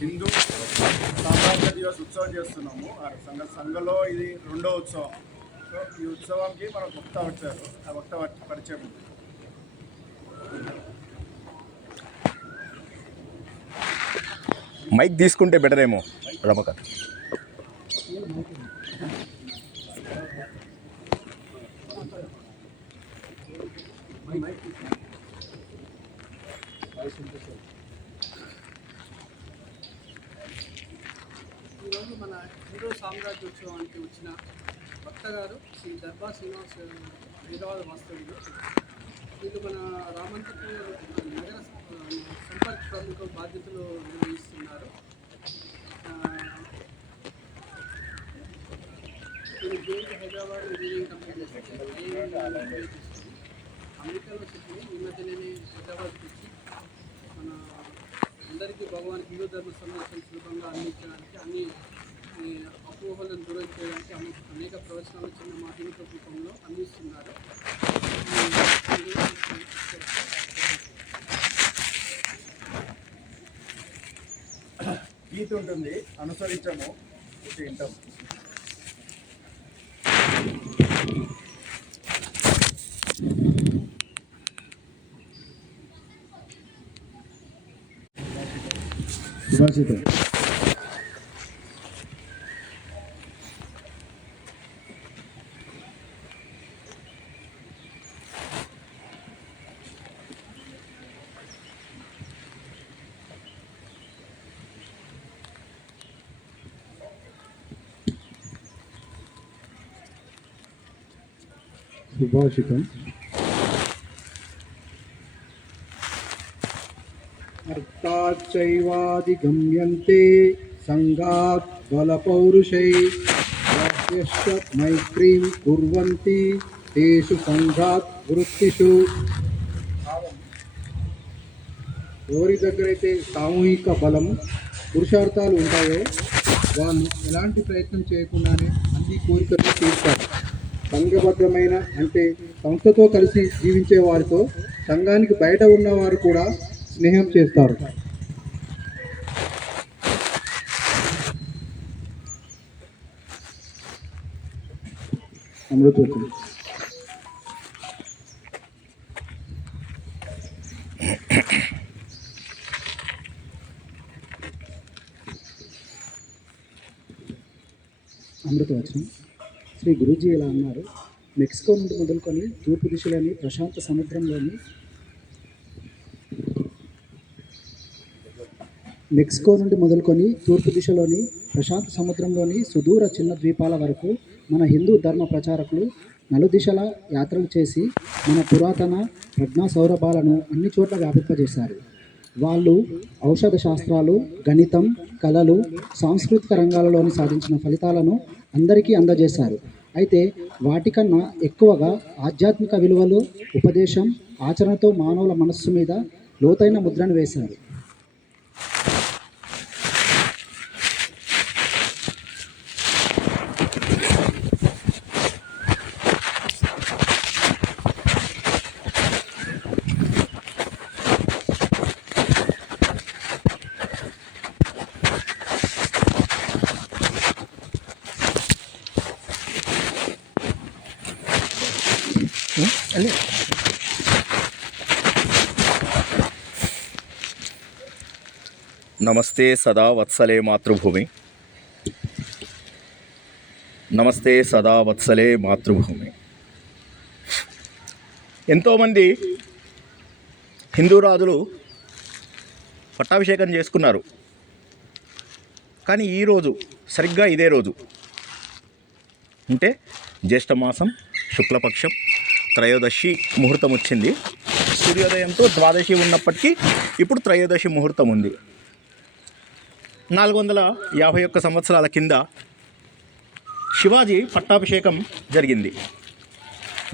హిందూ సామ్రాజ్య దివస్ ఉత్సవం చేస్తున్నాము. ఆ సంఘ సంఘలో ఇది రెండో ఉత్సవం. సో ఈ ఉత్సవానికి మన వక్త వచ్చారు. ఆ వక్త పరిచయం ఉంది. మైక్ తీసుకుంటే బెటర్ ఏమో సామ్రాజ్యోత్సవానికి వచ్చిన భక్త గారు శ్రీ దర్బా శ్రీనివాస్ హైదరాబాద్ వాస్తవ్యులు. వీళ్ళు మన రామంతపూర్ నగర సంపర్క ప్రముఖ బాధ్యతలు నిర్వహిస్తున్నారు. ఆ, హైదరాబాద్ ఇంజనీరింగ్ కంపెనీ చేస్తుంది అమెరికాలో సెటిల్ ఈ మధ్యనే హైదరాబాద్కి వచ్చి మన అందరికీ భగవాన్ హిందూ ధర్మ సంబంధించిన సులభంగా అందించడానికి అన్ని అపోహలను దూరం చేయడానికి అనే- అనేక ప్రవచనాలు చిన్న మాధ్యమిక రూపంలో అందిస్తున్నారు. ఈ- గీత ఉంటుంది అనుసరించము ఇది వింటాం సుభాషితం అర్థాచైవాదిగమ్యంతే సంఘాత్ బలపౌరుషై వాక్యశ్చ మైత్రీం కుర్వంతి తేషు సంఘాత్ వృత్తిషు. ఎవరి దగ్గరైతే సామూహిక బలం పురుషార్థాలు ఉంటాయో వాళ్ళు ఎలాంటి ప్రయత్నం చేయకుండానే అన్ని కోరికలు తీర్చారు సంఘబద్ధమైన అంటే సంస్థతో కలిసి జీవించే వారితో సంఘానికి బయట ఉన్నవారు కూడా స్నేహం చేస్తారు. అమృతవచనం అమృతవచనం శ్రీ గురూజీ ఇలా అన్నారు. మెక్సికో నుండి మొదలుకొని తూర్పు దిశలోని ప్రశాంత సముద్రంలోని మెక్సికో నుండి మొదలుకొని తూర్పు దిశలోని ప్రశాంత సముద్రంలోని సుదూర చిన్న ద్వీపాల వరకు మన హిందూ ధర్మ ప్రచారకులు నలుదిశల యాత్రలు చేసి మన పురాతన ప్రజ్ఞా సౌరభాలను అన్ని చోట్ల వ్యాపింపజేశారు. వాళ్ళు ఔషధ శాస్త్రాలు గణితం కళలు సాంస్కృతిక రంగాలలోని సాధించిన ఫలితాలను అందరికీ అందజేశారు. అయితే వాటికన్నా ఎక్కువగా ఆధ్యాత్మిక విలువలు ఉపదేశం ఆచరణతో మానవుల మనస్సు మీద లోతైన ముద్రను వేశారు. నమస్తే సదా వత్సలే మాతృభూమి. నమస్తే సదా వత్సలే మాతృభూమి. ఎంతోమంది హిందూ రాజులు పట్టాభిషేకం చేసుకున్నారు. కానీ ఈరోజు సరిగ్గా ఇదే రోజు. అంటే జ్యేష్ఠమాసం శుక్లపక్షం త్రయోదశి ముహూర్తం వచ్చింది. సూర్యోదయంతో ద్వాదశి ఉన్నప్పటికీ ఇప్పుడు త్రయోదశి ముహూర్తం ఉంది. నాలుగు వందల యాభై ఒక్క సంవత్సరాల కింద శివాజీ పట్టాభిషేకం జరిగింది.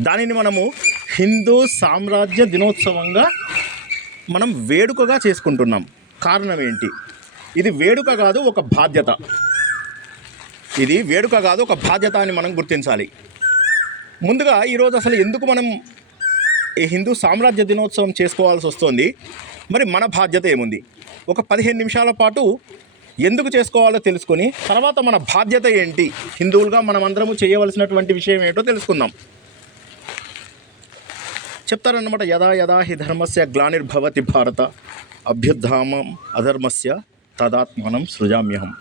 దానిని మనము హిందూ సామ్రాజ్య దినోత్సవంగా మనం వేడుకగా చేసుకుంటున్నాం. కారణం ఏంటి? ఇది వేడుక కాదు ఒక బాధ్యత. ఇది వేడుక కాదు ఒక బాధ్యత అని మనం గుర్తించాలి. ముందుగా ఈరోజు అసలు ఎందుకు మనం ఈ హిందూ సామ్రాజ్య దినోత్సవం చేసుకోవాల్సి వస్తుంది? మరి మన బాధ్యత ఏముంది? ఒక పదిహేను నిమిషాల పాటు ఎందుకు చేసుకోవాలో తెలుసుకొని తర్వాత మన బాధ్యత ఏంటి? హిందువులుగా మనం అందరము చేయవలసినటువంటి విషయం ఏంటో తెలుసుకుందాం. చెప్తారన్నమాట యదా యదా హి ధర్మస్య గ్లానిర్భవతి భారత అభ్యుద్ధామం అధర్మస్య తదాత్మానం సృజామ్యహం.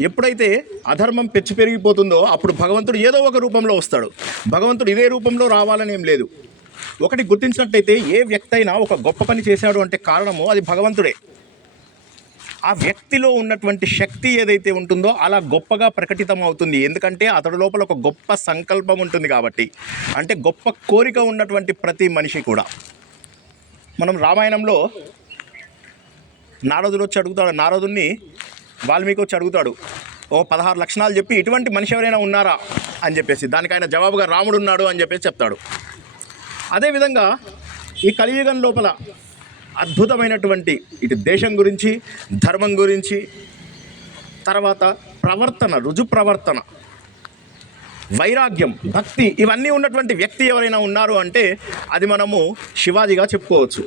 ఎప్పుడైతే అధర్మం పెచ్చు పెరిగిపోతుందో అప్పుడు భగవంతుడు ఏదో ఒక రూపంలో వస్తాడు. భగవంతుడు ఇదే రూపంలో రావాలని ఏం లేదు. ఒకటి గుర్తించినట్టయితే ఏ వ్యక్తి అయినా ఒక గొప్ప పని చేశాడు అంటే కారణము అది భగవంతుడే. ఆ వ్యక్తిలో ఉన్నటువంటి శక్తి ఏదైతే ఉంటుందో అలా గొప్పగా ప్రకటితం అవుతుంది ఎందుకంటే అతడి లోపల ఒక గొప్ప సంకల్పం ఉంటుంది కాబట్టి. అంటే గొప్ప కోరిక ఉన్నటువంటి ప్రతి మనిషి కూడా. మనం రామాయణంలో నారదుడు వచ్చి అడుగుతాడు. నారదుని వాల్మీకి వచ్చి అడుగుతాడు. ఓ పదహారు లక్షణాలు చెప్పి ఇటువంటి మనిషి ఎవరైనా ఉన్నారా అని చెప్పేసి. దానికి ఆయన జవాబుగా రాముడు ఉన్నాడు అని చెప్పేసి చెప్తాడు. అదేవిధంగా ఈ కలియుగం లోపల అద్భుతమైనటువంటి ఇటు దేశం గురించి ధర్మం గురించి తర్వాత ప్రవర్తన రుజు ప్రవర్తన వైరాగ్యం భక్తి ఇవన్నీ ఉన్నటువంటి వ్యక్తి ఎవరైనా ఉన్నారు అంటే అది మనము శివాజీగా చెప్పుకోవచ్చు.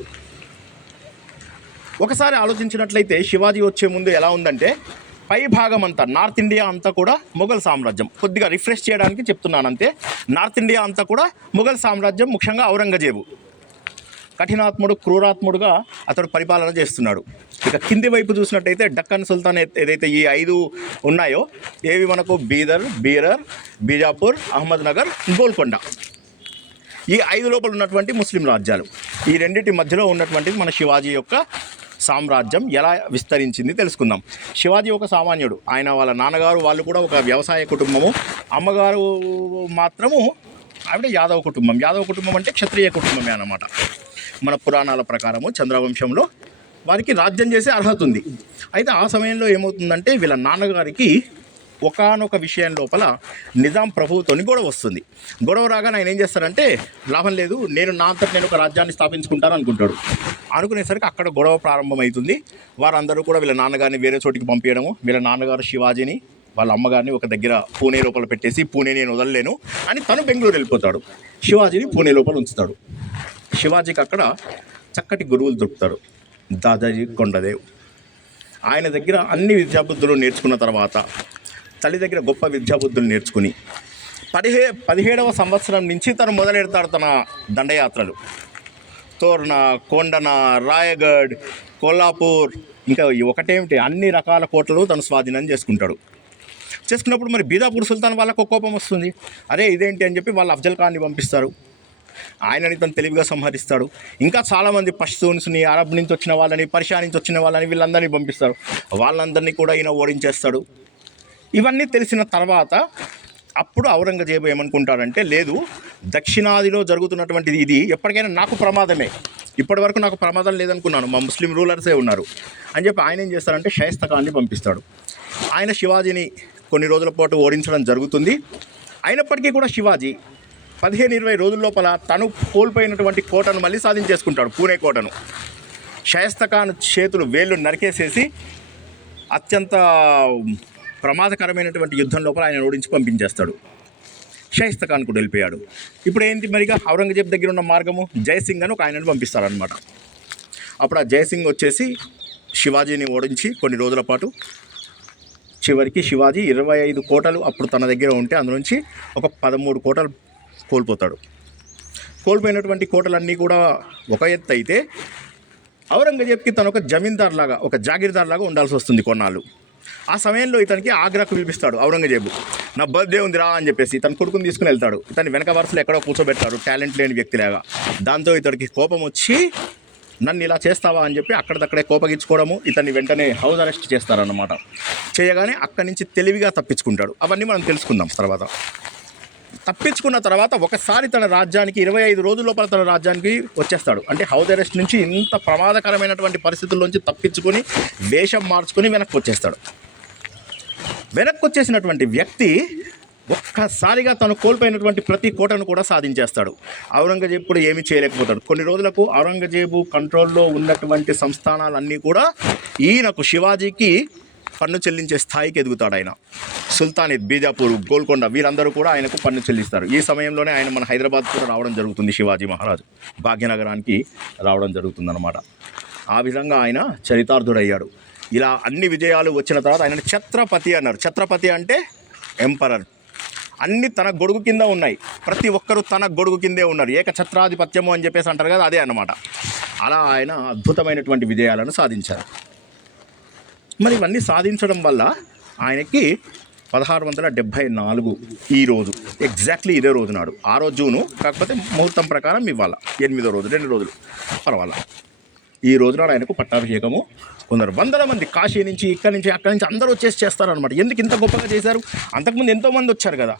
ఒకసారి ఆలోచించినట్లయితే శివాజీ వచ్చే ముందు ఎలా ఉందంటే పై భాగం అంతా నార్త్ ఇండియా అంతా కూడా మొఘల్ సామ్రాజ్యం. కొద్దిగా రిఫ్రెష్ చేయడానికి చెప్తున్నాను అంతే. నార్త్ ఇండియా అంతా కూడా మొఘల్ సామ్రాజ్యం ముఖ్యంగా ఔరంగజేబు. కఠినాత్ముడు క్రూరాత్ముడుగా అతడు పరిపాలన చేస్తున్నాడు. ఇక కింది వైపు చూసినట్టయితే డక్కన్ సుల్తాన్ ఏదైతే ఈ ఐదు ఉన్నాయో ఏవి మనకు? బీదర్ బీరర్ బీజాపూర్ అహ్మద్ నగర్ గోల్కొండ. ఈ ఐదు లోపల ఉన్నటువంటి ముస్లిం రాజ్యాలు. ఈ రెండింటి మధ్యలో ఉన్నటువంటిది మన శివాజీ యొక్క సామ్రాజ్యం. ఎలా విస్తరించింది తెలుసుకుందాం. శివాజీ ఒక సామాన్యుడు. ఆయన వాళ్ళ నాన్నగారు వాళ్ళు కూడా ఒక వ్యవసాయ కుటుంబము. అమ్మగారు మాత్రము ఆవిడ యాదవ కుటుంబం. యాదవ కుటుంబం అంటే క్షత్రియ కుటుంబమే అన్నమాట. మన పురాణాల ప్రకారము చంద్రవంశంలో వారికి రాజ్యం చేసే అర్హత ఉంది. అయితే ఆ సమయంలో ఏమవుతుందంటే వీళ్ళ నాన్నగారికి ఒకానొక విషయం లోపల నిజాం ప్రభువుతోని గొడవ వస్తుంది. గొడవ రాగానే ఆయన ఏం చేస్తారంటే లాభం లేదు నేను నా అంతటి నేను ఒక రాజ్యాన్ని స్థాపించుకుంటాను అనుకుంటాడు. అనుకునేసరికి అక్కడ గొడవ ప్రారంభమవుతుంది వారందరూ కూడా వీళ్ళ నాన్నగారిని వేరే చోటికి పంపించడము వీళ్ళ నాన్నగారు శివాజీని వాళ్ళ అమ్మగారిని ఒక దగ్గర పూణే లోపల పెట్టేసి పూణే నేను వదలలేను అని తను బెంగళూరు వెళ్ళిపోతాడు. శివాజీని పూణే లోపల ఉంచుతాడు. శివాజీకి అక్కడ చక్కటి గురువులు దొరుకుతారు. దాదాజీ కొండదేవ్. ఆయన దగ్గర అన్ని విద్యాబుద్ధులు నేర్చుకున్న తర్వాత తల్లి దగ్గర గొప్ప విద్యాబుద్ధులు నేర్చుకుని పదిహే పదిహేడవ సంవత్సరం నుంచి తను మొదలెడతాడు తన దండయాత్రలు. తోర్న కొండన రాయగఢ్ కొల్లాపూర్ ఇంకా ఈ ఒకటేమిటి అన్ని రకాల కోటలు తను స్వాధీనం చేసుకుంటాడు. చేసుకున్నప్పుడు మరి బీదాపూర్ సుల్తాన్ వాళ్ళకు కోపం వస్తుంది. అరే ఇదేంటి అని చెప్పి వాళ్ళు అఫ్జల్ ఖాన్ని పంపిస్తారు. ఆయనని తను తెలివిగా సంహరిస్తాడు. ఇంకా చాలామంది పష్తూన్స్ని అరబ్ నుంచి వచ్చిన వాళ్ళని పర్షియా నుంచి వచ్చిన వాళ్ళని వీళ్ళందరినీ పంపిస్తారు. వాళ్ళందరినీ కూడా ఈయన ఓడించేస్తాడు. ఇవన్నీ తెలిసిన తర్వాత అప్పుడు ఔరంగజేబు ఏమనుకుంటాడంటే లేదు దక్షిణాదిలో జరుగుతున్నటువంటిది ఇది ఎప్పటికైనా నాకు ప్రమాదమే. ఇప్పటి వరకు నాకు ప్రమాదం లేదనుకున్నాను. మా ముస్లిం రూలర్సే ఉన్నారు. అని చెప్పి ఆయన ఏం చేస్తారంటే శైస్తకాన్ని పంపిస్తాడు. ఆయన శివాజీని కొన్ని రోజుల పాటు ఓడించడం జరుగుతుంది. అయినప్పటికీ కూడా శివాజీ పదిహేను ఇరవై రోజుల లోపల తను కోల్పోయినటువంటి కోటను మళ్ళీ సాధించేసుకుంటాడు పూణే కోటను. షయస్తఖాన్ చేతులు వేళ్ళు నరికేసేసి అత్యంత ప్రమాదకరమైనటువంటి యుద్ధం లోపల ఆయన ఓడించి పంపించేస్తాడు. షైస్తఖాన్ కూడా వెళ్ళిపోయాడు. ఇప్పుడు ఏంటి మరిగా? ఔరంగజేబ్ దగ్గర ఉన్న మార్గము? జయసింగ్ అని ఒక ఆయనను పంపిస్తారనమాట అప్పుడు ఆ జయసింగ్ వచ్చేసి శివాజీని ఓడించి కొన్ని రోజుల పాటు చివరికి శివాజీ ఇరవై ఐదు కోటలు అప్పుడు తన దగ్గర ఉంటే అందులోంచి ఒక పదమూడు కోటలు కోల్పోతాడు. కోల్పోయినటువంటి కోటలన్నీ కూడా ఒక ఎత్తు అయితే ఔరంగజేబ్కి తను ఒక జమీందార్ లాగా ఒక జాగీర్దార్ లాగా ఉండాల్సి వస్తుంది కొన్నాళ్ళు. ఆ సమయంలో ఇతనికి ఆగ్రాకు పిలిపిస్తాడు ఔరంగజేబు. నా బర్త్డే ఉంది రా అని చెప్పేసి తన కొడుకుని తీసుకుని వెళ్తాడు. ఇతని వెనక వరుసలో ఎక్కడో కూర్చోబెడతాడు టాలెంట్ లేని వ్యక్తిలాగా. దాంతో ఇతడికి కోపం వచ్చి నన్ను ఇలా చేస్తావా? అని చెప్పి అక్కడిదక్కడే కోపగించుకోవడము ఇతన్ని వెంటనే హౌస్ అరెస్ట్ చేస్తారన్నమాట. చేయగానే అక్కడి నుంచి తెలివిగా తప్పించుకుంటాడు. అవన్నీ మనం తెలుసుకుందాం తర్వాత. తప్పించుకున్న తర్వాత ఒకసారి తన రాజ్యానికి ఇరవై ఐదు రోజుల లోపల తన రాజ్యానికి వచ్చేస్తాడు. అంటే హౌస్ అరెస్ట్ నుంచి ఇంత ప్రమాదకరమైనటువంటి పరిస్థితుల్లోంచి తప్పించుకొని వేషం మార్చుకొని వెనక్కి వచ్చేస్తాడు. వెనక్కి వచ్చేసినటువంటి వ్యక్తి ఒక్కసారిగా తను కోల్పోయినటువంటి ప్రతి కోటను కూడా సాధించేస్తాడు. ఔరంగజేబు కూడా ఏమీ చేయలేకపోతాడు. కొన్ని రోజులకు ఔరంగజేబు కంట్రోల్లో ఉన్నటువంటి సంస్థానాలన్నీ కూడా ఈయనకు శివాజీకి పన్ను చెల్లించే స్థాయికి ఎదుగుతాడు ఆయన. సుల్తానేత్ బీజాపూర్ గోల్కొండ వీరందరూ కూడా ఆయనకు పన్ను చెల్లిస్తారు. ఈ సమయంలోనే ఆయన మన హైదరాబాద్ కూడా రావడం జరుగుతుంది శివాజీ మహారాజు. భాగ్యనగరానికి రావడం జరుగుతుందన్నమాట. ఆ విధంగా ఆయన చరితార్థుడయ్యాడు. ఇలా అన్ని విజయాలు వచ్చిన తర్వాత ఆయన ఛత్రపతి అన్నారు. ఛత్రపతి అంటే ఎంపరర్. అన్ని తన గొడుగు కింద ఉన్నాయి. ప్రతి ఒక్కరూ తన గొడుగు కిందే ఉన్నారు. ఏక ఛత్రాధిపత్యము అని చెప్పేసి అంటారు కదా అదే అన్నమాట. అలా ఆయన అద్భుతమైనటువంటి విజయాలను సాధించారు. మరి ఇవన్నీ సాధించడం వల్ల ఆయనకి పదహారు వందల డెబ్భై నాలుగు ఈ రోజు ఎగ్జాక్ట్లీ ఇదే రోజు నాడు. ఆ రోజు జూను కాకపోతే ముహూర్తం ప్రకారం ఇవ్వాలి. ఎనిమిదో రోజు రెండు రోజులు. పర్వాలా. ఈ రోజు నాడు ఆయనకు పట్టాభిషేకము. కొందరు వందల మంది కాశీ నుంచి ఇక్కడి నుంచి అక్కడి నుంచి అందరూ వచ్చేసి చేస్తారనమాట ఎందుకు ఇంత గొప్పగా చేశారు? అంతకుముందు ఎంతోమంది వచ్చారు కదా.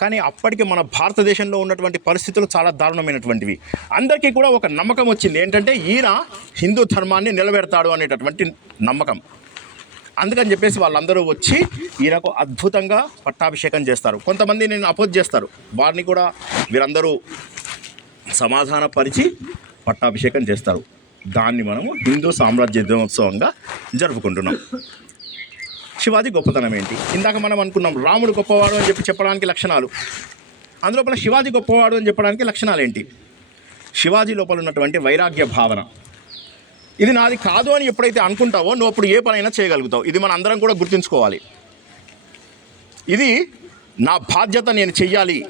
కానీ అప్పటికి మన భారతదేశంలో ఉన్నటువంటి పరిస్థితులు చాలా దారుణమైనటువంటివి. అందరికీ కూడా ఒక నమ్మకం వచ్చింది. ఏంటంటే ఈయన హిందూ ధర్మాన్ని నిలబెడతాడు అనేటటువంటి నమ్మకం. అందుకని చెప్పేసి వాళ్ళందరూ వచ్చి ఈయనకు అద్భుతంగా పట్టాభిషేకం చేస్తారు. కొంతమంది నేను అపోజ్ చేస్తారు. వారిని కూడా వీరందరూ సమాధానపరిచి పట్టాభిషేకం చేస్తారు. దాన్ని మనము హిందూ సామ్రాజ్య దినోత్సవంగా జరుపుకుంటున్నాం. శివాజీ గొప్పతనం ఏంటి? ఇందాక మనం అనుకున్నాం రాముడు గొప్పవాడు అని చెప్పి చెప్పడానికి లక్షణాలు. అందులోపల శివాజీ గొప్పవాడు అని చెప్పడానికి లక్షణాలు ఏంటి? శివాజీ లోపల ఉన్నటువంటి వైరాగ్య భావన. ఇది నాది కాదు అని ఎప్పుడైతే అనుకుంటావో నువ్వు అప్పుడు ఏ పనైనా చేయగలుగుతావు. ఇది మన అందరం కూడా గుర్తుంచుకోవాలి. ఇది నా బాధ్యత నేను చెయ్యాలి.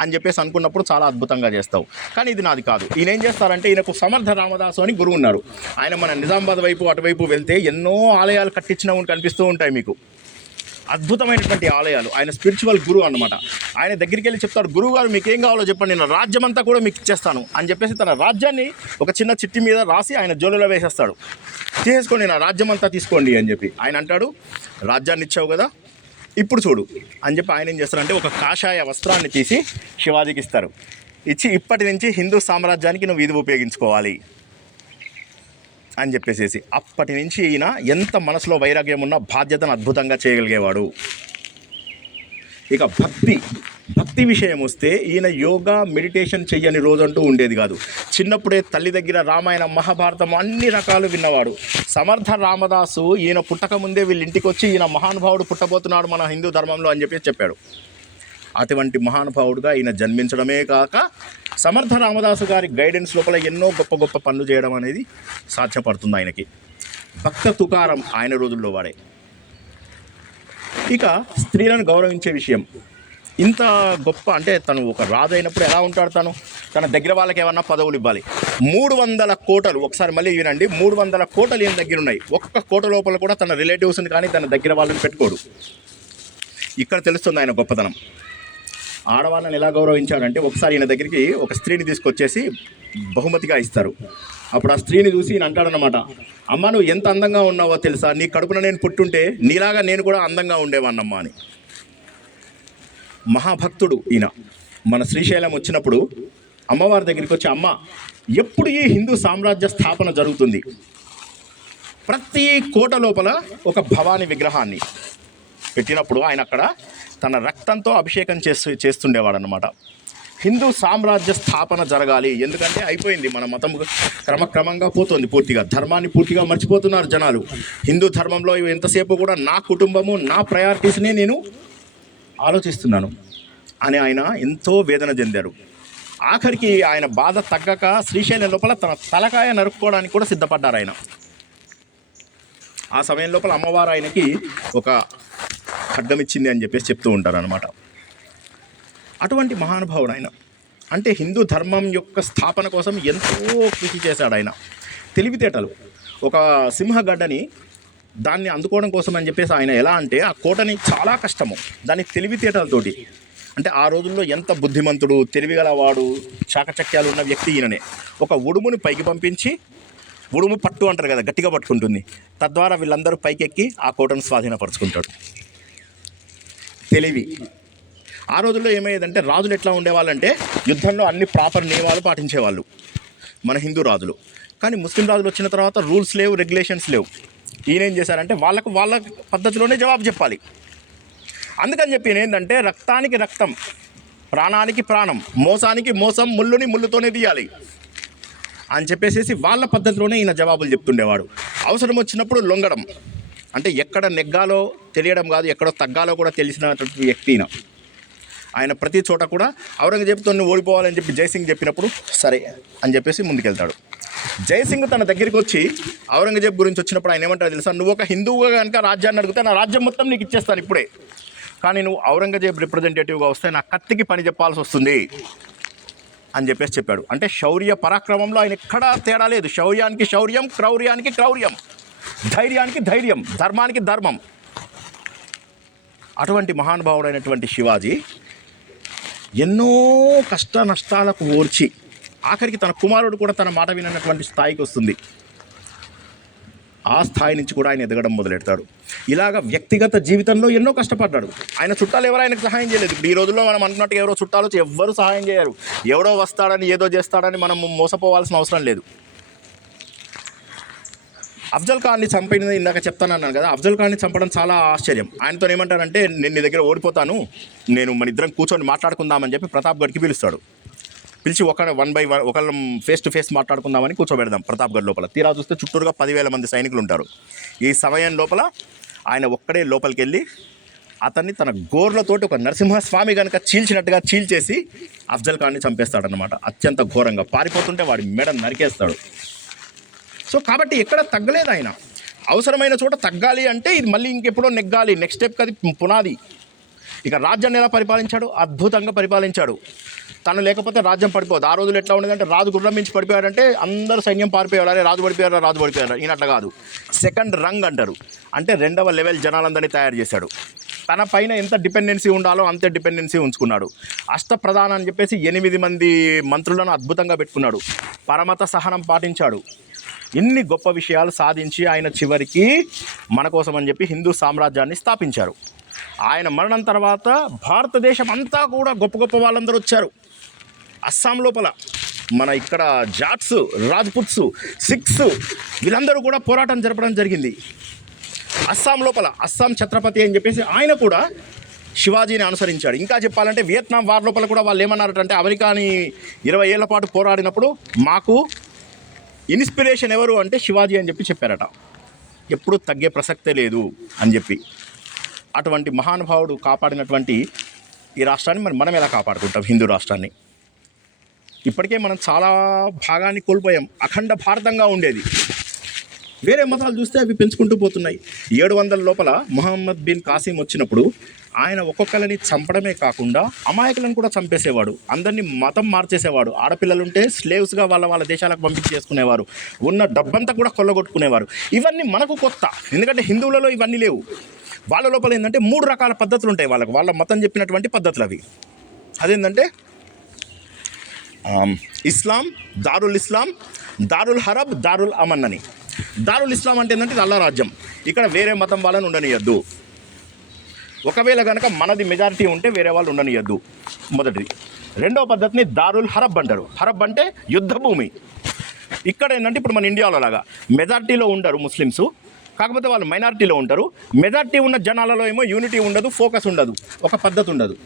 అని చెప్పేసి అనుకున్నప్పుడు చాలా అద్భుతంగా చేస్తావు. కానీ ఇది నాది కాదు. ఈయన ఏం చేస్తారంటే ఈయనకు సమర్థ రామదాసు అని గురువు ఉన్నారు. ఆయన మన నిజామాబాద్ వైపు అటువైపు వెళ్తే ఎన్నో ఆలయాలు కట్టించినవి కనిపిస్తూ ఉంటాయి మీకు. అద్భుతమైనటువంటి ఆలయాలు. ఆయన స్పిరిచువల్ గురువు అన్నమాట. ఆయన దగ్గరికి వెళ్ళి చెప్తాడు గురువు గారు మీకు ఏం కావాలో చెప్పండి. నేను రాజ్యం అంతా కూడా మీకు ఇచ్చేస్తాను. అని చెప్పేసి తన రాజ్యాన్ని ఒక చిన్న చిట్టి మీద రాసి ఆయన జోలులో వేసేస్తాడు. తీసేసుకోండి నా రాజ్యం అంతా తీసుకోండి అని చెప్పి. ఆయన అంటాడు రాజ్యాన్ని ఇచ్చావు కదా ఇప్పుడు చూడు అని చెప్పి ఆయన ఏం చేస్తారంటే ఒక కాషాయ వస్త్రాన్ని తీసి శివాజీకి ఇస్తారు. ఇచ్చి ఇప్పటి నుంచి హిందూ సామ్రాజ్యానికి నువ్వు ఇది ఉపయోగించుకోవాలి అని చెప్పేసేసి అప్పటి నుంచి ఈయన ఎంత మనసులో వైరాగ్యం ఉన్నా బాధ్యతను అద్భుతంగా చేయగలిగేవాడు. ఇక భక్తి భక్తి విషయం వస్తే ఈయన యోగా మెడిటేషన్ చెయ్యని రోజంటూ ఉండేది కాదు. చిన్నప్పుడే తల్లి దగ్గర రామాయణం మహాభారతం అన్ని రకాలు విన్నవాడు. సమర్థ రామదాసు ఈయన పుట్టక ముందే వీళ్ళ ఇంటికి వచ్చి ఈయన మహానుభావుడు పుట్టబోతున్నాడు మన హిందూ ధర్మంలో అని చెప్పేసి చెప్పాడు. అటువంటి మహానుభావుడుగా ఈయన జన్మించడమే కాక సమర్థ రామదాసు గారి గైడెన్స్ లోపల ఎన్నో గొప్ప గొప్ప పనులు చేయడం అనేది సాధ్యపడుతుంది ఆయనకి. భక్త తుకారం ఆయన రోజుల్లో వాడే. ఇక స్త్రీలను గౌరవించే విషయం. ఇంత గొప్ప అంటే తను ఒక రాజు అయినప్పుడు ఎలా ఉంటాడు తను? తన దగ్గర వాళ్ళకి ఏమన్నా పదవులు ఇవ్వాలి. మూడు వందల కోటలు ఒకసారి మళ్ళీ వినండి మూడు వందల కోటలు ఈయన దగ్గర ఉన్నాయి. ఒక్క కోట లోపల కూడా తన రిలేటివ్స్ని కానీ తన దగ్గర వాళ్ళని పెట్టుకోడు. ఇక్కడ తెలుస్తుంది ఆయన గొప్పతనం. ఆడవాళ్ళని ఎలా గౌరవించాడంటే ఒకసారి ఈయన దగ్గరికి ఒక స్త్రీని తీసుకొచ్చేసి బహుమతిగా ఇస్తారు. అప్పుడు ఆ స్త్రీని చూసి ఈయన అంటాడనమాట అమ్మ నువ్వు ఎంత అందంగా ఉన్నావో తెలుసా? నీ కడుపున నేను పుట్టుంటే నీలాగా నేను కూడా అందంగా ఉండేవాన్నమ్మా అని. మహాభక్తుడు ఈయన. మన శ్రీశైలం వచ్చినప్పుడు అమ్మవారి దగ్గరికి వచ్చి అమ్మ ఎప్పుడు ఈ హిందూ సామ్రాజ్య స్థాపన జరుగుతుంది? ప్రతి కోట లోపల ఒక భవానీ విగ్రహాన్ని పెట్టినప్పుడు ఆయన అక్కడ తన రక్తంతో అభిషేకం చేస్తూ చేస్తుండేవాడు అనమాట హిందూ సామ్రాజ్య స్థాపన జరగాలి ఎందుకంటే అయిపోయింది మన మతం క్రమక్రమంగా పోతుంది పూర్తిగా. ధర్మాన్ని పూర్తిగా మర్చిపోతున్నారు జనాలు. హిందూ ధర్మంలో ఎంతసేపు కూడా నా కుటుంబము నా ప్రయారిటీస్ని నేను ఆలోచిస్తున్నాను. అని ఆయన ఎంతో వేదన చెందారు ఆఖరికి ఆయన బాధ తగ్గక శ్రీశైలం లోపల తన తలకాయ నరుక్కోవడానికి కూడా సిద్ధపడ్డారు ఆయన. ఆ సమయం లోపల అమ్మవారు ఆయనకి ఒక ఖడ్గం ఇచ్చింది అని చెప్పేసి చెప్తూ ఉంటారు అనమాట అటువంటి మహానుభావుడు ఆయన. అంటే హిందూ ధర్మం యొక్క స్థాపన కోసం ఎంతో కృషి చేశాడు ఆయన. తెలివితేటలు. ఒక సింహగడ్డని దాన్ని అందుకోవడం కోసం అని చెప్పేసి ఆయన ఎలా అంటే ఆ కోటని చాలా కష్టము. దాని తెలివితేటలతోటి అంటే ఆ రోజుల్లో ఎంత బుద్ధిమంతుడు తెలివిగలవాడు చాకచక్యాలు ఉన్న వ్యక్తి ఈయననే. ఒక ఉడుముని పైకి పంపించి ఉడుము పట్టు అంటారు కదా గట్టిగా పట్టుకుంటుంది. తద్వారా వీళ్ళందరూ పైకెక్కి ఆ కోటను స్వాధీనపరుచుకుంటాడు. తెలివి. ఆ రోజుల్లో ఏమయ్యేదంటే రాజులు ఎట్లా ఉండేవాళ్ళంటే యుద్ధంలో అన్ని ప్రాపర్ నియమాలు పాటించేవాళ్ళు. మన హిందూ రాజులు. కానీ ముస్లిం రాజులు వచ్చిన తర్వాత రూల్స్ లేవు రెగ్యులేషన్స్ లేవు. ఈయన ఏం చేశారంటే వాళ్ళకు వాళ్ళ పద్ధతిలోనే జవాబు చెప్పాలి. అందుకని చెప్పి ఏంటంటే రక్తానికి రక్తం ప్రాణానికి ప్రాణం మోసానికి మోసం ముళ్ళుని ముళ్ళుతోనే తీయాలి అని చెప్పేసేసి వాళ్ళ పద్ధతిలోనే ఈయన జవాబులు చెప్తుండేవాడు. అవసరం వచ్చినప్పుడు లొంగడం. అంటే ఎక్కడ నెగ్గాలో తెలియడం కాదు ఎక్కడో తగ్గాలో కూడా తెలిసినటువంటి వ్యక్తి ఈయన. ఆయన ప్రతి చోట కూడా ఔరంగజేబుతో ఓడిపోవాలని చెప్పి జయసింగ్ చెప్పినప్పుడు సరే అని చెప్పేసి ముందుకెళ్తాడు. జయసింగ్ తన దగ్గరికి వచ్చి ఔరంగజేబ్ గురించి వచ్చినప్పుడు ఆయన ఏమంటారు తెలుసా? నువ్వు ఒక హిందువుగా కనుక రాజ్యాన్ని అడిగితే నా రాజ్యం మొత్తం నీకు ఇచ్చేస్తాను ఇప్పుడే. కానీ నువ్వు ఔరంగజేబ్ రిప్రజెంటేటివ్గా వస్తే నా కత్తికి పని చెప్పాల్సి వస్తుంది. అని చెప్పేసి చెప్పాడు. అంటే శౌర్య పరాక్రమంలో ఆయన ఎక్కడా తేడా లేదు. శౌర్యానికి శౌర్యం క్రౌర్యానికి క్రౌర్యం. ధైర్యానికి ధైర్యం ధర్మానికి ధర్మం. అటువంటి మహానుభావుడైనటువంటి శివాజీ ఎన్నో కష్ట నష్టాలకు ఓర్చి ఆఖరికి తన కుమారుడు కూడా తన మాట వినటువంటి స్థాయికి వస్తుంది. ఆ స్థాయి నుంచి కూడా ఆయన ఎదగడం మొదలెడతాడు. ఇలాగ వ్యక్తిగత జీవితంలో ఎన్నో కష్టపడ్డాడు. ఆయన చుట్టాలు ఎవరు ఆయనకు సహాయం చేయలేదు. ఇప్పుడు ఈ రోజుల్లో మనం అనుకున్నట్టు ఎవరో చుట్టాలు వచ్చి ఎవ్వరు సహాయం చేయరు. ఎవడో వస్తాడని ఏదో చేస్తాడని మనం మోసపోవాల్సిన అవసరం లేదు. అఫ్జల్ ఖాన్ని చంపినది ఇందాక చెప్తానన్నాను కదా. అఫ్జల్ ఖాన్ని చంపడం చాలా ఆశ్చర్యం. ఆయనతో ఏమంటారంటే నేను నీ దగ్గర ఓడిపోతాను. నేను మన ఇద్దరం కూర్చొని మాట్లాడుకుందామని చెప్పి ప్రతాప్ గడికి పిలుస్తాడు. పిలిచి ఒక వన్ బై వన్ ఒకళ్ళ ఫేస్ టు ఫేస్ మాట్లాడుకుందామని కూర్చోబెడదాం ప్రతాప్గఢ్ లోపల. తీరా చూస్తే చుట్టూరుగా పదివేల మంది సైనికులు ఉంటారు. ఈ సమయం లోపల ఆయన ఒక్కడే లోపలికి వెళ్ళి అతన్ని తన గోర్లతోటి ఒక నరసింహస్వామి కనుక చీల్చినట్టుగా చీల్చేసి అఫ్జల్ ఖాన్ని చంపేస్తాడనమాట అత్యంత ఘోరంగా. పారిపోతుంటే వాడి మెడ నరికేస్తాడు. సో కాబట్టి ఎక్కడ తగ్గలేదు ఆయన. అవసరమైన చోట తగ్గాలి అంటే ఇది మళ్ళీ ఇంకెప్పుడో నెగ్గాలి. నెక్స్ట్ స్టెప్ అది పునాది. ఇక రాజ్యాన్ని ఎలా పరిపాలించాడు? అద్భుతంగా పరిపాలించాడు. తను లేకపోతే రాజ్యం పడిపోదు. ఆ రోజులు ఎట్లా ఉండేదంటే రాజు గుర్రం మించి పడిపోయాడంటే అందరూ సైన్యం పారిపోయారు రాజు పడిపోయారు? రాజు పడిపోయారు? ఈయన అట్లా కాదు. సెకండ్ రంగ్ అంటారు. అంటే రెండవ లెవెల్ జనాలందరినీ తయారు చేశాడు. తన పైన ఎంత డిపెండెన్సీ ఉండాలో అంతే డిపెండెన్సీ ఉంచుకున్నాడు. అష్టప్రధాన అని చెప్పేసి ఎనిమిది మంది మంత్రులను అద్భుతంగా పెట్టుకున్నాడు. పరమత సహనం పాటించాడు. ఇన్ని గొప్ప విషయాలు సాధించి ఆయన చివరికి మన కోసం అని చెప్పి హిందూ సామ్రాజ్యాన్ని స్థాపించారు. ఆయన మరణం తర్వాత భారతదేశం అంతా కూడా గొప్ప గొప్ప వాళ్ళందరూ వచ్చారు. అస్సాం లోపల మన ఇక్కడ జాట్స్ రాజ్పుత్స్ సిక్స్ వీళ్ళందరూ కూడా పోరాటం జరపడం జరిగింది. అస్సాం లోపల అస్సాం ఛత్రపతి అని చెప్పేసి ఆయన కూడా శివాజీని అనుసరించాడు. ఇంకా చెప్పాలంటే వియత్నాం వార్ లోపల కూడా వాళ్ళు ఏమన్నారంటే అమెరికాని ఇరవై ఏళ్ళ పాటు పోరాడినప్పుడు మాకు ఇన్స్పిరేషన్ ఎవరు అంటే శివాజీ అని చెప్పి చెప్పారట. ఎప్పుడు తగ్గే ప్రసక్తే లేదు అని చెప్పి. అటువంటి మహానుభావుడు కాపాడినటువంటి ఈ రాష్ట్రాన్ని మరి మనం ఎలా కాపాడుకుంటాం? హిందూ రాష్ట్రాన్ని. ఇప్పటికే మనం చాలా భాగాన్ని కోల్పోయాం. అఖండ భారతంగా ఉండేది. వేరే మతాలు చూస్తే అవి పెంచుకుంటూ పోతున్నాయి. ఏడు వందల లోపల మొహమ్మద్ బిన్ కాసిం వచ్చినప్పుడు ఆయన ఒక్కొక్కరిని చంపడమే కాకుండా అమాయకులను కూడా చంపేసేవాడు. అందరినీ మతం మార్చేసేవాడు. ఆడపిల్లలుంటే స్లేవ్స్గా వాళ్ళ వాళ్ళ దేశాలకు పంపించేసుకునేవారు. ఉన్న డబ్బంతా కూడా కొల్లగొట్టుకునేవారు. ఇవన్నీ మనకు కొత్త. ఎందుకంటే హిందువులలో ఇవన్నీ లేవు. వాళ్ళ లోపల ఏంటంటే మూడు రకాల పద్ధతులు ఉంటాయి వాళ్ళకు. వాళ్ళ మతం చెప్పినటువంటి పద్ధతులు అవి. అదేంటంటే ఇస్లాం దారుల్ ఇస్లాం దారుల్ హరబ్ దారుల్ అమన్ అని. దారుల్ ఇస్లాం అంటే ఏంటంటే అల్లా రాజ్యం. ఇక్కడ వేరే మతం వాళ్ళని ఉండనియద్దు. ఒకవేళ కనుక మనది మెజారిటీ ఉంటే వేరే వాళ్ళు ఉండనియద్దు. మొదటిది. రెండవ పద్ధతిని దారుల్ హరబ్ అంటారు. హరబ్ అంటే యుద్ధ భూమి ఇక్కడ ఏంటంటే ఇప్పుడు మన ఇండియాలో లాగా మెజారిటీలో ఉండరు ముస్లిమ్స్. కాకపోతే వాళ్ళు మైనారిటీలో ఉంటారు. మెజార్టీ ఉన్న జనాలలో ఏమో యూనిటీ ఉండదు ఫోకస్ ఉండదు. ఒక పద్ధతి ఉండదు.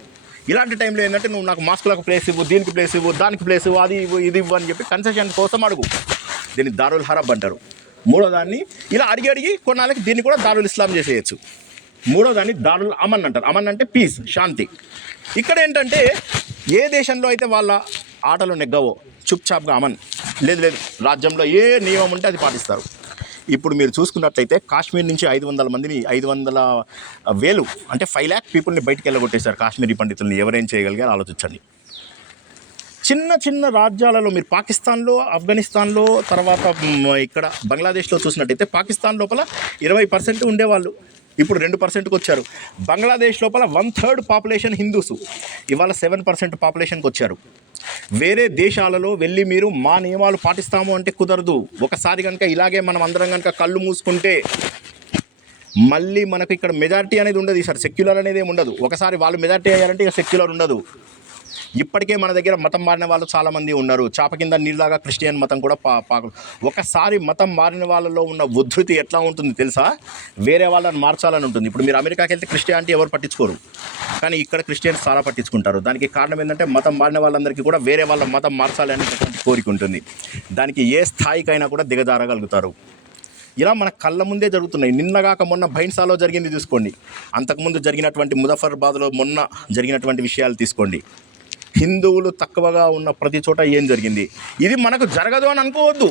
ఇలాంటి టైంలో ఏంటంటే నువ్వు నాకు మాస్కులకు ప్లేస్ ఇవ్వు దీనికి ప్లేస్ ఇవ్వు దానికి ప్లేస్ ఇవ్వు అది ఇవ్వు ఇది ఇవ్వు అని చెప్పి కన్సెషన్ కోసం అడుగు. దీన్ని దారుల్ హరబ్ అంటారు. మూడో దాన్ని ఇలా అడిగి అడిగి కొన్నాళ్ళకి దీన్ని కూడా దారుల్ ఇస్లాం చేసేయచ్చు. మూడో దాన్ని దారుల్ అమన్ అంటారు. అమన్ అంటే పీస్ శాంతి. ఇక్కడ ఏంటంటే ఏ దేశంలో అయితే వాళ్ళ ఆటలు నెగ్గవో చుప్చాప్గా అమన్ లేదు లేదు రాజ్యంలో ఏ నియమం ఉంటే అది పాటిస్తారు. ఇప్పుడు మీరు చూసుకున్నట్లయితే కాశ్మీర్ నుంచి ఐదు వందల మందిని ఐదు వందల వేలు అంటే ఫైవ్ ల్యాక్ పీపుల్ని బయటికి వెళ్ళగొట్టేశారు కాశ్మీరీ పండితుల్ని. ఎవరేం చేయగలిగారు? ఆలోచించండి. చిన్న చిన్న రాజ్యాలలో మీరు పాకిస్తాన్లో ఆఫ్ఘనిస్తాన్లో తర్వాత ఇక్కడ బంగ్లాదేశ్లో చూసినట్టయితే పాకిస్తాన్ లోపల ఇరవై పర్సెంట్ ఉండేవాళ్ళు. ఇప్పుడు రెండు పర్సెంట్కి వచ్చారు. బంగ్లాదేశ్ లోపల వన్ థర్డ్ పాపులేషన్ హిందూస్. ఇవాళ సెవెన్ పర్సెంట్ పాపులేషన్కి వచ్చారు. వేరే దేశాలలో వెళ్ళి మీరు మా నియమాలు పాటిస్తాము అంటే కుదరదు. ఒకసారి కనుక ఇలాగే మనం అందరం కనుక కళ్ళు మూసుకుంటే మళ్ళీ మనకు ఇక్కడ మెజారిటీ అనేది ఉండదు. ఈసారి సెక్యులర్ అనేది ఏమి ఉండదు. ఒకసారి వాళ్ళు మెజారిటీ అయ్యారంటే ఇక సెక్యులర్ ఉండదు. ఇప్పటికే మన దగ్గర మతం మారిన వాళ్ళు చాలామంది ఉన్నారు. చాప కింద నీళ్ళలాగా క్రిస్టియన్ మతం కూడా పా పాకు ఒకసారి మతం మారిన వాళ్ళలో ఉన్న ఉద్ధృతి ఎట్లా ఉంటుంది తెలుసా? వేరే వాళ్ళని మార్చాలని ఉంటుంది. ఇప్పుడు మీరు అమెరికాకి వెళ్తే క్రిస్టియానిటీ ఎవరు పట్టించుకోరు. కానీ ఇక్కడ క్రిస్టియన్స్ చాలా పట్టించుకుంటారు. దానికి కారణం ఏంటంటే మతం మారిన వాళ్ళందరికీ కూడా వేరే వాళ్ళ మతం మార్చాలి అనేటటువంటి కోరిక ఉంటుంది. దానికి ఏ స్థాయికైనా కూడా దిగజారగలుగుతారు. ఇలా మన కళ్ళ ముందే జరుగుతున్నాయి. నిన్నగాక మొన్న భైన్సాలో జరిగింది చూసుకోండి. అంతకుముందు జరిగినటువంటి ముజఫర్బాద్లో మొన్న జరిగినటువంటి విషయాలు తీసుకోండి. హిందువులు తక్కువగా ఉన్న ప్రతి చోట ఏం జరిగింది? ఇది మనకు జరగదు అని అనుకోవద్దు.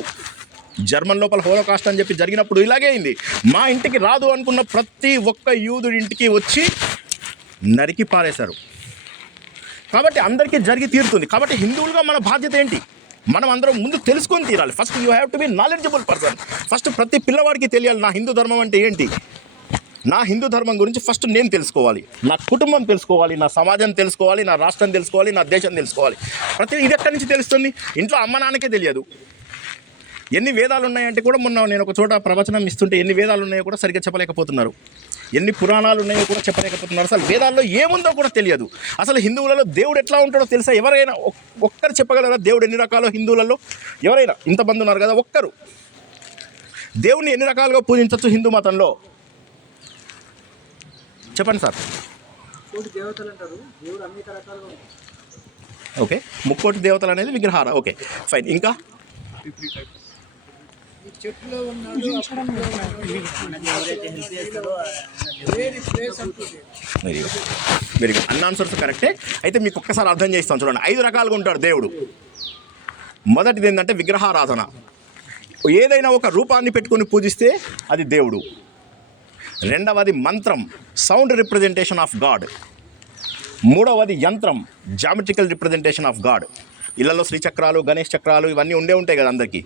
జర్మన్ లోపల హోలోకాస్ట్ అని చెప్పి జరిగినప్పుడు ఇలాగే అయింది. మా ఇంటికి రాదు అనుకున్న ప్రతి ఒక్క యూదుడి ఇంటికి వచ్చి నరికి పారేశారు. కాబట్టి అందరికీ జరిగి తీరుతుంది. కాబట్టి హిందువులుగా మన బాధ్యత ఏంటి? మనం అందరం ముందు తెలుసుకొని తీరాలి. First you have to be knowledgeable person first ప్రతి పిల్లవాడికి తెలియాలి నా హిందూ ధర్మం అంటే ఏంటి? నా హిందూ ధర్మం గురించి ఫస్ట్ నేను తెలుసుకోవాలి. నా కుటుంబం తెలుసుకోవాలి నా సమాజం తెలుసుకోవాలి నా రాష్ట్రం తెలుసుకోవాలి నా దేశం తెలుసుకోవాలి. ప్రతి ఇది ఎక్కడి నుంచి తెలుస్తుంది? ఇంట్లో అమ్మ నాన్నకే తెలియదు. ఎన్ని వేదాలు ఉన్నాయంటే కూడా మొన్న నేను ఒక చోట ప్రవచనం ఇస్తుంటే ఎన్ని వేదాలు ఉన్నాయో కూడా సరిగ్గా చెప్పలేకపోతున్నారు. ఎన్ని పురాణాలు ఉన్నాయో కూడా చెప్పలేకపోతున్నారు. అసలు వేదాల్లో ఏముందో కూడా తెలియదు. అసలు హిందువులలో దేవుడు ఎట్లా ఉంటాడో తెలుసా? ఎవరైనా ఒక్కరు చెప్పగలరా? దేవుడు ఎన్ని రకాలు హిందువులలో? ఎవరైనా? ఇంతమంది ఉన్నారు కదా ఒక్కరు. దేవుణ్ణి ఎన్ని రకాలుగా పూజించవచ్చు హిందూ మతంలో? చెప్పండి సార్. కోటి దేవతలు అంటారు. దేవుడు అనేక రకాలుగా ఉంటాడు. ఓకే. ముక్కోటి దేవతలు అనేది విగ్రహార. ఓకే. ఫైన్ ఇంకా? చెట్టులో వెరీ గుడ్ వెరీ గుడ్ అన్న ఆన్సర్స్ కరెక్టే అయితే మీకు ఒక్కసారి అర్థం చేస్తాను చూడండి. ఐదు రకాలుగా ఉంటాడు దేవుడు. మొదటిది ఏంటంటే విగ్రహారాధన. ఏదైనా ఒక రూపాన్ని పెట్టుకొని పూజిస్తే అది దేవుడు. రెండవది మంత్రం సౌండ్ రిప్రజెంటేషన్ ఆఫ్ గాడ్ మూడవది యంత్రం జామెట్రికల్ రిప్రజెంటేషన్ ఆఫ్ గాడ్ ఇళ్ళలో శ్రీచక్రాలు గణేష్ చక్రాలు ఇవన్నీ ఉండే ఉంటాయి కదా అందరికీ.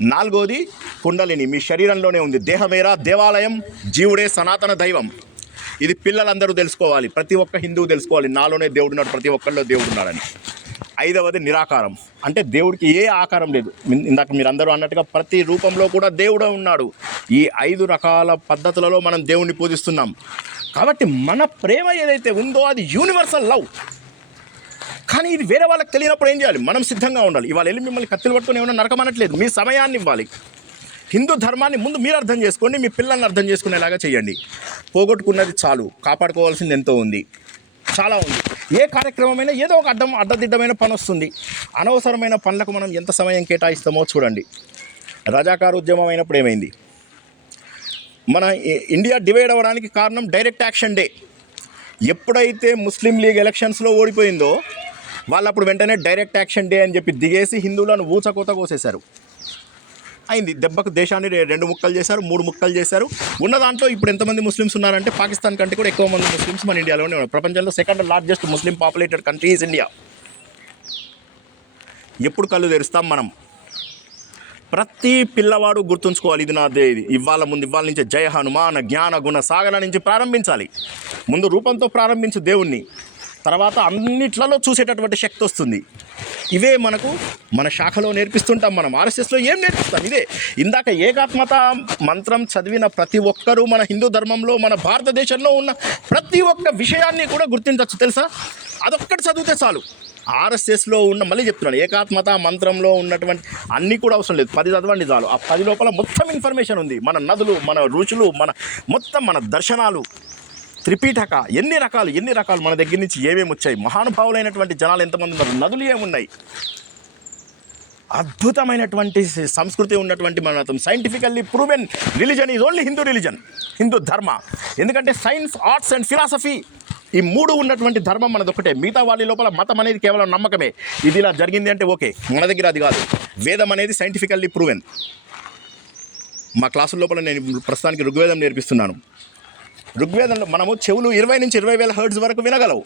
నాలుగోది కుండలిని మీ శరీరంలోనే ఉంది. దేహమేరా? దేవాలయం. జీవుడే సనాతన దైవం. ఇది పిల్లలందరూ తెలుసుకోవాలి. ప్రతి ఒక్క హిందువు తెలుసుకోవాలి. నాలోనే దేవుడున్నాడు ప్రతి ఒక్కరిలో దేవుడున్నాడని ఐదవది నిరాకారం. అంటే దేవుడికి ఏ ఆకారం లేదు. ఇందాక మీరు అందరూ అన్నట్టుగా ప్రతి రూపంలో కూడా దేవుడే ఉన్నాడు. ఈ ఐదు రకాల పద్ధతులలో మనం దేవుణ్ణి పూజిస్తున్నాం. కాబట్టి మన ప్రేమ ఏదైతే ఉందో అది యూనివర్సల్ లవ్. కానీ ఇది వేరే వాళ్ళకి తెలియనప్పుడు ఏం చేయాలి? మనం సిద్ధంగా ఉండాలి. ఇవాళ వెళ్ళి మిమ్మల్ని కత్తిలు పట్టుకుని ఏమైనా నరకమనట్లేదు మీ సమయాన్ని ఇవ్వాలి. హిందూ ధర్మాన్ని ముందు మీరు అర్థం చేసుకోండి మీ పిల్లల్ని అర్థం చేసుకునేలాగా చేయండి. పోగొట్టుకున్నది చాలు. కాపాడుకోవాల్సింది ఎంతో ఉంది. చాలా ఉంది. ఏ కార్యక్రమమైనా ఏదో ఒక అడ్డం అడ్డదిడ్డమైన పని వస్తుంది. అనవసరమైన పనులకు మనం ఎంత సమయం కేటాయిస్తామో చూడండి. రజాకార్ ఉద్యమం అయినప్పుడు ఏమైంది? మన ఇండియా డివైడ్ అవ్వడానికి కారణం డైరెక్ట్ యాక్షన్ డే. ఎప్పుడైతే ముస్లిం లీగ్ ఎలక్షన్స్లో ఓడిపోయిందో వాళ్ళు అప్పుడు వెంటనే డైరెక్ట్ యాక్షన్ డే అని చెప్పి దిగేసి హిందువులను ఊచకోత కోసేశారు. అయింది. దెబ్బకు దేశాన్ని రెండు ముక్కలు చేశారు మూడు ముక్కలు చేశారు. ఉన్న దాంట్లో ఇప్పుడు ఎంతమంది ముస్లిమ్స్ ఉన్నారంటే పాకిస్తాన్ కంటే కూడా ఎక్కువ మంది ముస్లిమ్స్ మన ఇండియాలోనే ఉన్నారు. ప్రపంచంలో second largest Muslim populated country is India. ఎప్పుడు కళ్ళు తెరుస్తాం మనం? ప్రతి పిల్లవాడు గుర్తుంచుకోవాలి ఇది నా దే ఇది. ఇవాళ ముందు ఇవాళ నుంచి జయ హనుమాన జ్ఞాన గుణ సాగర నుంచి ప్రారంభించాలి. ముందు రూపంతో ప్రారంభించు దేవుణ్ణి. తర్వాత అన్నిట్లలో చూసేటటువంటి శక్తి వస్తుంది. ఇవే మనకు మన శాఖలో నేర్పిస్తుంటాం మనం. ఆర్ఎస్ఎస్లో ఏం నేర్పిస్తాం? ఇదే. ఇందాక ఏకాత్మత మంత్రం చదివిన ప్రతి ఒక్కరూ మన హిందూ ధర్మంలో మన భారతదేశంలో ఉన్న ప్రతి ఒక్క విషయాన్ని కూడా గుర్తించవచ్చు తెలుసా? అదొక్కటి చదివితే చాలు. ఆర్ఎస్ఎస్లో ఉన్న మళ్ళీ చెప్తున్నాను ఏకాత్మత మంత్రంలో ఉన్నటువంటి అన్నీ కూడా అవసరం లేదు. పది చదవండి చాలు. ఆ పది లోపల మొత్తం ఇన్ఫర్మేషన్ ఉంది. మన నదులు మన రుచులు మన మొత్తం మన దర్శనాలు. త్రిపీఠక ఎన్ని రకాలు ఎన్ని రకాలు మన దగ్గర నుంచి ఏమేమి వచ్చాయి? మహానుభావులైనటువంటి జనాలు ఎంతమంది ఉన్నారు? నదులు ఏమున్నాయి? అద్భుతమైనటువంటి సంస్కృతి ఉన్నటువంటి మన scientifically proven religion is only Hindu religion Hindu dharma ఎందుకంటే సైన్స్ ఆర్ట్స్ అండ్ ఫిలాసఫీ ఈ మూడు ఉన్నటువంటి ధర్మం మనది ఒకటే. మిగతా వాళ్ళ లోపల మతం అనేది కేవలం నమ్మకమే. ఇది ఇలా జరిగింది అంటే ఓకే మన దగ్గర అది కాదు. వేదం అనేది సైంటిఫికల్లీ ప్రూవెన్ మా క్లాసుల లోపల నేను ప్రస్తుతానికి ఋగ్వేదం నేర్పిస్తున్నాను. ఋగ్వేదంలో మనము చెవులు ఇరవై నుంచి ఇరవై వేల హర్డ్స్ వరకు వినగలవు.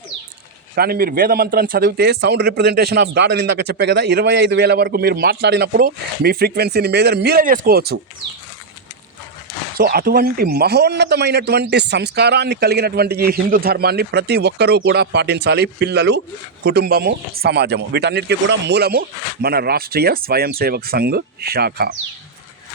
కానీ మీరు వేద మంత్రం చదివితే సౌండ్ రిప్రజెంటేషన్ ఆఫ్ గాడ్ అని ఇందాక చెప్పే కదా ఇరవై ఐదు వేల వరకు మీరు మాట్లాడినప్పుడు మీ ఫ్రీక్వెన్సీని మేజర్ మీరే చేసుకోవచ్చు. సో అటువంటి మహోన్నతమైనటువంటి సంస్కారాన్ని కలిగినటువంటి ఈ హిందూ ధర్మాన్ని ప్రతి ఒక్కరూ కూడా పాటించాలి. పిల్లలు కుటుంబము సమాజము. వీటన్నిటికీ కూడా మూలము మన రాష్ట్రీయ స్వయం సేవక్ సంఘ్ శాఖ.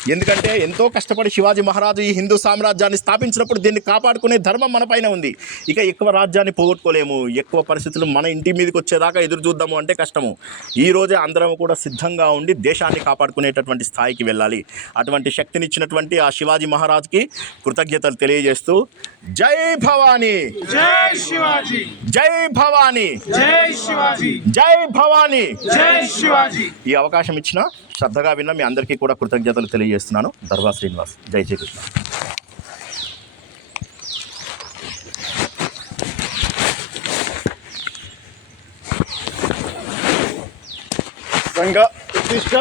ఎందుకంటే ఎంతో కష్టపడి శివాజీ మహారాజు ఈ హిందూ సామ్రాజ్యాన్ని స్థాపించినప్పుడు దీన్ని కాపాడుకునే ధర్మం మన పైన ఉంది. ఇక ఎక్కువ రాజ్యాన్ని పోగొట్టుకోలేము. ఎక్కువ పరిస్థితులు మన ఇంటి మీదకి వచ్చేదాకా ఎదురు చూద్దాము అంటే కష్టము. ఈ రోజే అందరం కూడా సిద్ధంగా ఉండి దేశాన్ని కాపాడుకునేటటువంటి స్థాయికి వెళ్ళాలి. అటువంటి శక్తినిచ్చినటువంటి ఆ శివాజీ మహారాజుకి కృతజ్ఞతలు తెలియజేస్తూ జై భవానీ! జై శివాజీ! జై భవానీ! జై శివాజీ! జై భవానీ! జై శివాజీ! ఈ అవకాశం ఇచ్చిన శ్రద్ధగా విన్న మీ అందరికీ కూడా కృతజ్ఞతలు తెలియజేస్తున్నాను. దర్గా శ్రీనివాస్. జై శ్రీకృష్ణ. సంఘ ప్రతిష్ట.